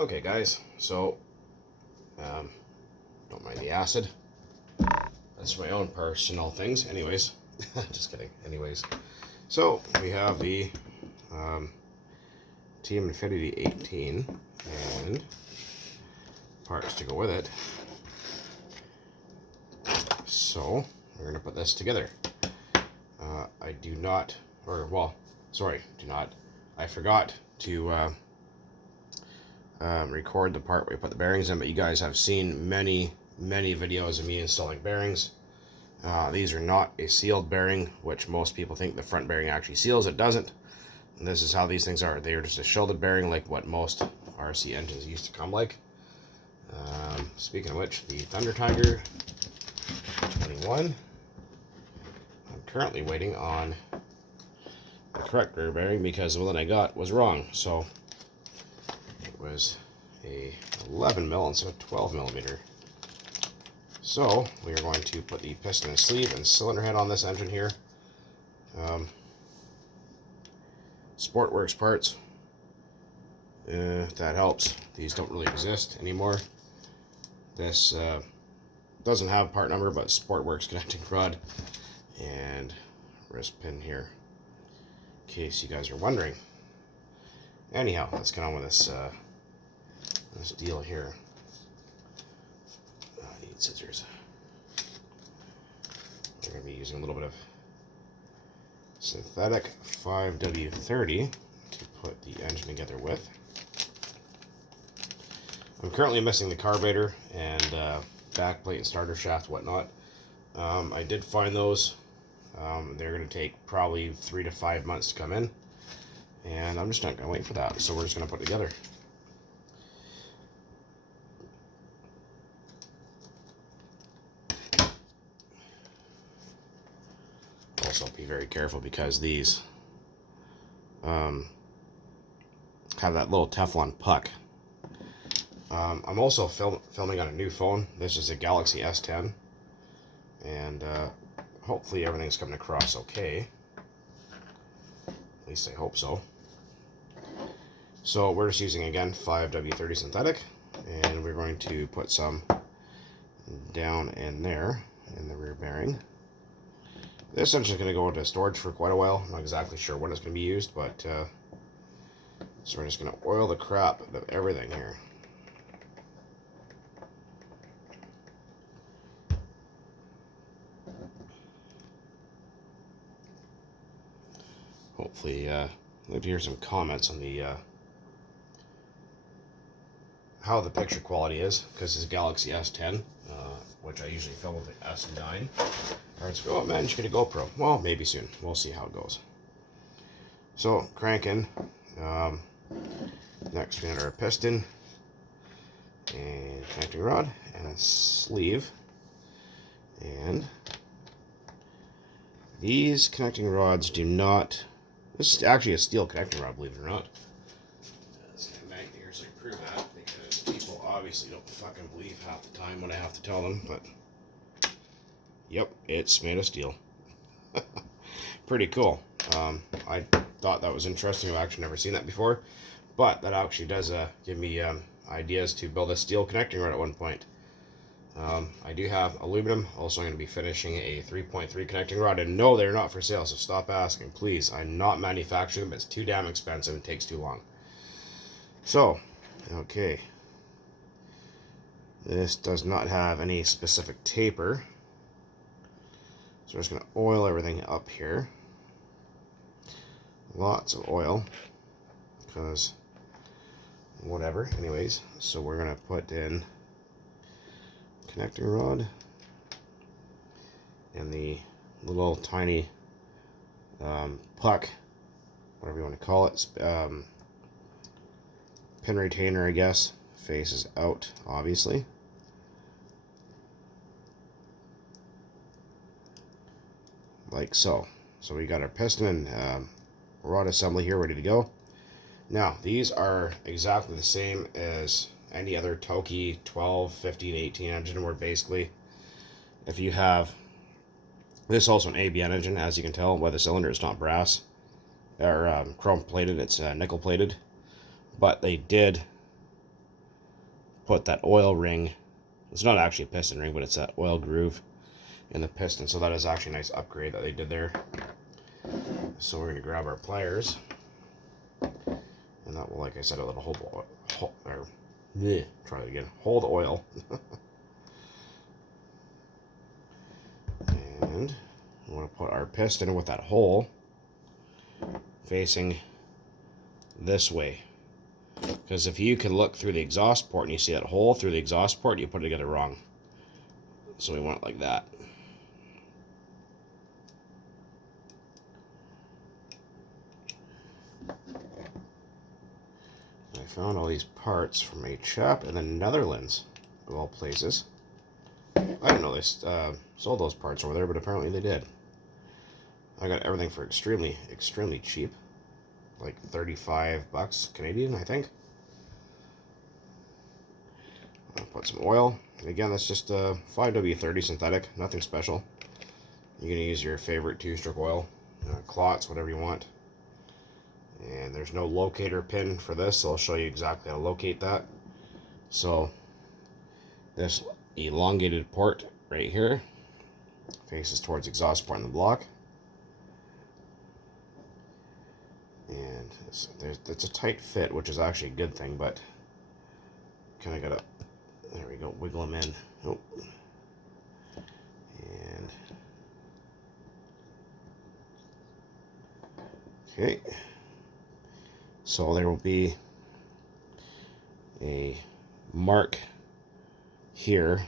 Okay guys, so don't mind the acid. That's my own personal things. Anyways, just kidding. Anyways, so we have the Team Infinity 18 and parts to go with it. So we're gonna put this together. I do not, or well, sorry, do not. I forgot to record the part where we put the bearings in, but you guys have seen many videos of me installing bearings. These are not a sealed bearing, which most people think the front bearing actually seals. It doesn't. And this is how these things are. They are just a shielded bearing like what most RC engines used to come like. Speaking of which, the Thunder Tiger 21. I'm currently waiting on the correct rear bearing because the one I got was wrong. So it was a 11 mil instead of 12 millimeter. So we are going to put the piston and sleeve and cylinder head on this engine here. Sportwerks parts. If that helps. These don't really exist anymore. This doesn't have part number, but Sportwerks connecting rod and wrist pin here, in case you guys are wondering. Anyhow, let's get on with this this deal here. I need scissors. We're going to be using a little bit of synthetic 5W30 to put the engine together with. I'm currently missing the carburetor and backplate and starter shaft, whatnot. I did find those. They're going to take probably 3 to 5 months to come in, and I'm just not going to wait for that, so we're just going to put it together. Also be very careful because these have that little Teflon puck. I'm also filming on a new phone. This is a Galaxy S10, and hopefully everything's coming across okay. At least I hope so. So we're just using, again, 5W30 synthetic, and we're going to put some down in there in the rear bearing. This engine's going to go into storage for quite a while. I'm not exactly sure when it's going to be used, but so we're just going to oil the crap out of everything here. Hopefully, I'd like to hear some comments on the how the picture quality is, because it's a Galaxy S10, which I usually film with the S9. Alright, so, oh man, you should get a GoPro. Well, maybe soon. We'll see how it goes. So, cranking. Next, we have our piston and connecting rod and a sleeve. And these connecting rods do not. This is actually a steel connecting rod, believe it or not. Let's get a magnet here so I can prove that, because people obviously don't fucking believe half the time when I have to tell them, but yep, it's made of steel. Pretty cool. I thought that was interesting. I've actually never seen that before, but that actually does give me ideas to build a steel connecting rod at one point. I do have aluminum. Also, I'm going to be finishing a 3.3 connecting rod, and no, they're not for sale, so stop asking, please. I'm not manufacturing them. It's too damn expensive and takes too long. So, okay. This does not have any specific taper, so we're just going to oil everything up here. Lots of oil, because whatever. Anyways, so we're going to put in connecting rod and the little tiny puck, whatever you want to call it, pin retainer, I guess, faces out, obviously. Like so. So we got our piston and rod assembly here ready to go. Now, these are exactly the same as any other Toki 12, 15, 18 engine, where basically if you have this, also an ABN engine, as you can tell by the cylinder, it's not brass or chrome plated, it's nickel plated, but they did put that oil ring. It's not actually a piston ring, but it's that oil groove in the piston. So that is actually a nice upgrade that they did there. So we're going to grab our pliers. And that will, like I said, a little hold oil. And we want to put our piston with that hole facing this way. Because if you can look through the exhaust port and you see that hole through the exhaust port, you put it together wrong. So we want it like that. I found all these parts from a chap in the Netherlands, of all places. I didn't know they sold those parts over there, but apparently they did. I got everything for extremely, extremely cheap. Like 35 bucks Canadian, I think. I'll put some oil. And again, that's just 5W30 synthetic, nothing special. You're going to use your favorite 2-stroke oil, Klotz, whatever you want. And there's no locator pin for this, so I'll show you exactly how to locate that. So this elongated port right here faces towards exhaust port in the block. And it's a tight fit, which is actually a good thing, but kind of gotta, there we go, wiggle them in. Oh. And okay, so there will be a mark here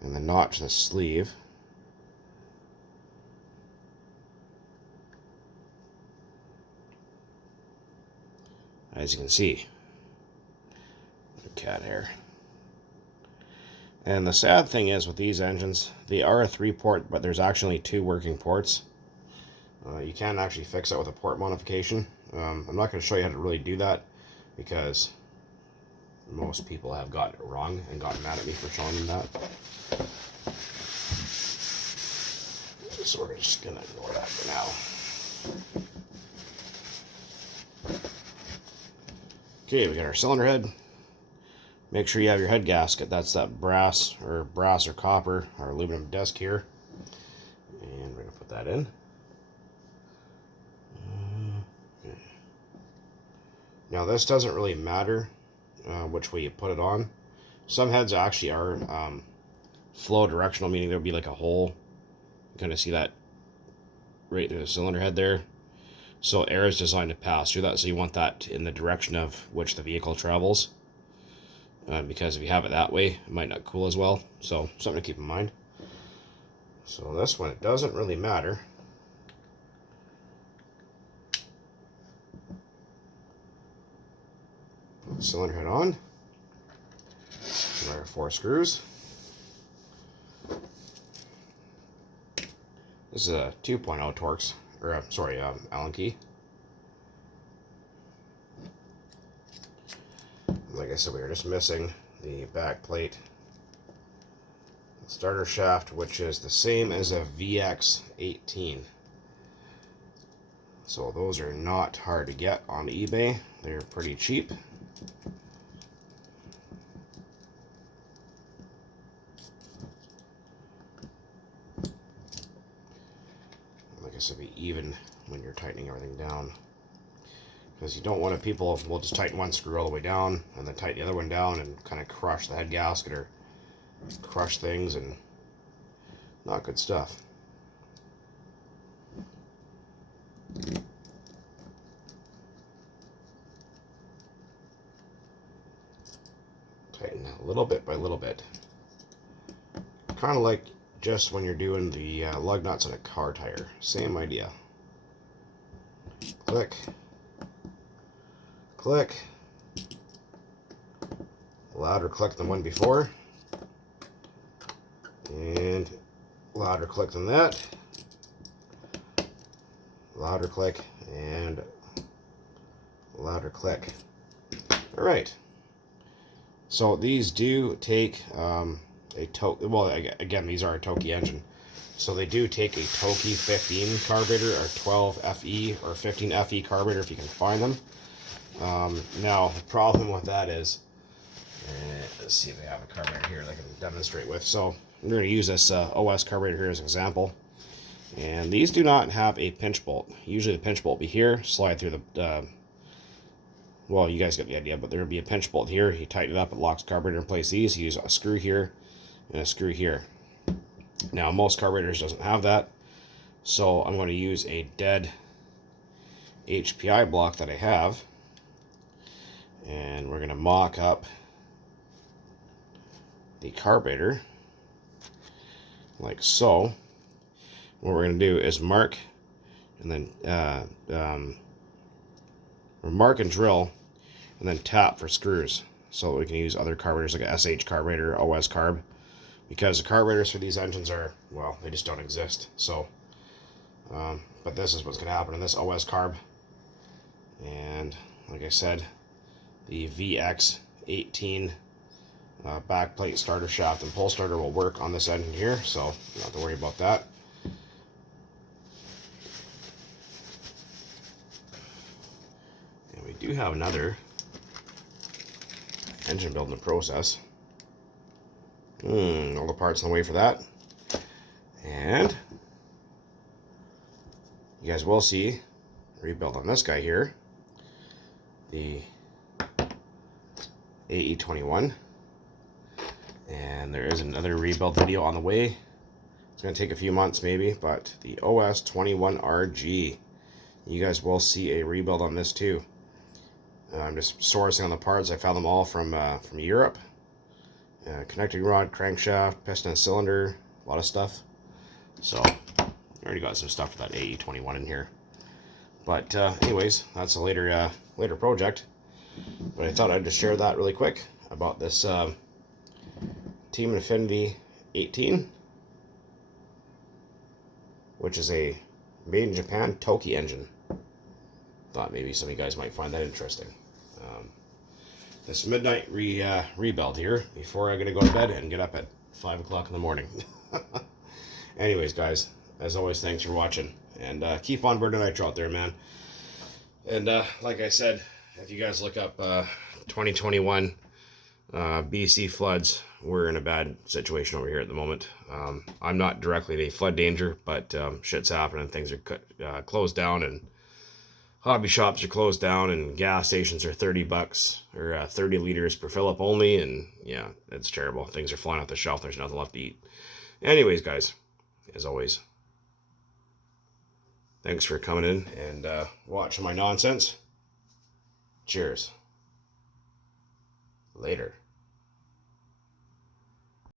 and the notch in the sleeve. As you can see, cat hair. And the sad thing is with these engines, they are a 3-port, but there's actually 2 working ports. You can actually fix that with a port modification. I'm not going to show you how to really do that because most people have gotten it wrong and gotten mad at me for showing them that. So we're just going to ignore that for now. Okay, we got our cylinder head. Make sure you have your head gasket. That's that brass or copper or aluminum disc here. And we're going to put that in. Okay. Now this doesn't really matter which way you put it on. Some heads actually are flow directional, meaning there'll be like a hole. You kind of see that right through the cylinder head there. So air is designed to pass through that, so you want that in the direction of which the vehicle travels. Because if you have it that way, it might not cool as well. So something to keep in mind. So this one, it doesn't really matter. Put the cylinder head on. Our 4 screws. This is a 2.0 Torx. Or, sorry, Allen key. Like I said, we were just missing the back plate. The starter shaft, which is the same as a VX18. So those are not hard to get on eBay. They're pretty cheap. To be even when you're tightening everything down, because you don't want to, people will just tighten one screw all the way down and then tighten the other one down and kind of crush the head gasket or crush things, and not good stuff. Tighten a little bit by little bit, kind of like just when you're doing the lug nuts on a car tire. Same idea. Click. Click. Louder click than one before. And louder click than that. Louder click and louder click. Alright. So these do take well, again, these are a Toki engine, so they do take a Toki 15 carburetor or 12 FE or 15 FE carburetor if you can find them. Now the problem with that is And let's see if I have a carburetor here that I can demonstrate with. So I'm going to use this OS carburetor here as an example. And these do not have a pinch bolt. Usually the pinch bolt will be here, slide through the, well, you guys get the idea, but there will be a pinch bolt here. You tighten it up, it locks the carburetor in place. These, you use a screw here and a screw here. Now, most carburetors doesn't have that. So I'm going to use a dead HPI block that I have. And we're going to mock up the carburetor like so. What we're going to do is mark and then mark and drill and then tap for screws so that we can use other carburetors like a SH carburetor, OS carb, because the carburetors for these engines are, well, they just don't exist. So but this is what's going to happen in this OS carb. And like I said, the VX18 backplate starter shaft and pull starter will work on this engine here, so you don't have to worry about that. And we do have another engine build in the process. All the parts on the way for that. And you guys will see rebuild on this guy here, the AE21. And there is another rebuild video on the way. It's going to take a few months maybe, but the OS21RG, you guys will see a rebuild on this too. I'm just sourcing on the parts. I found them all from Europe. Connecting rod, crankshaft, piston and cylinder, a lot of stuff. So I already got some stuff for that AE21 in here. But anyways, that's a later project. But I thought I'd just share that really quick about this Team Infinity 18, which is a made in Japan Toki engine. Thought maybe some of you guys might find that interesting. This midnight rebuild here before I gotta go to bed and get up at 5 o'clock in the morning. Anyways, guys, as always, thanks for watching, and keep on burning nitro out there, man. And like I said, if you guys look up 2021 BC floods, we're in a bad situation over here at the moment. I'm not directly in a flood danger, but shit's happening. Things are closed down, and hobby shops are closed down, and gas stations are $30 or 30 liters per fill up only, and yeah, it's terrible. Things are flying off the shelf. There's nothing left to eat. Anyways, guys, as always, thanks for coming in and watching my nonsense. Cheers. Later.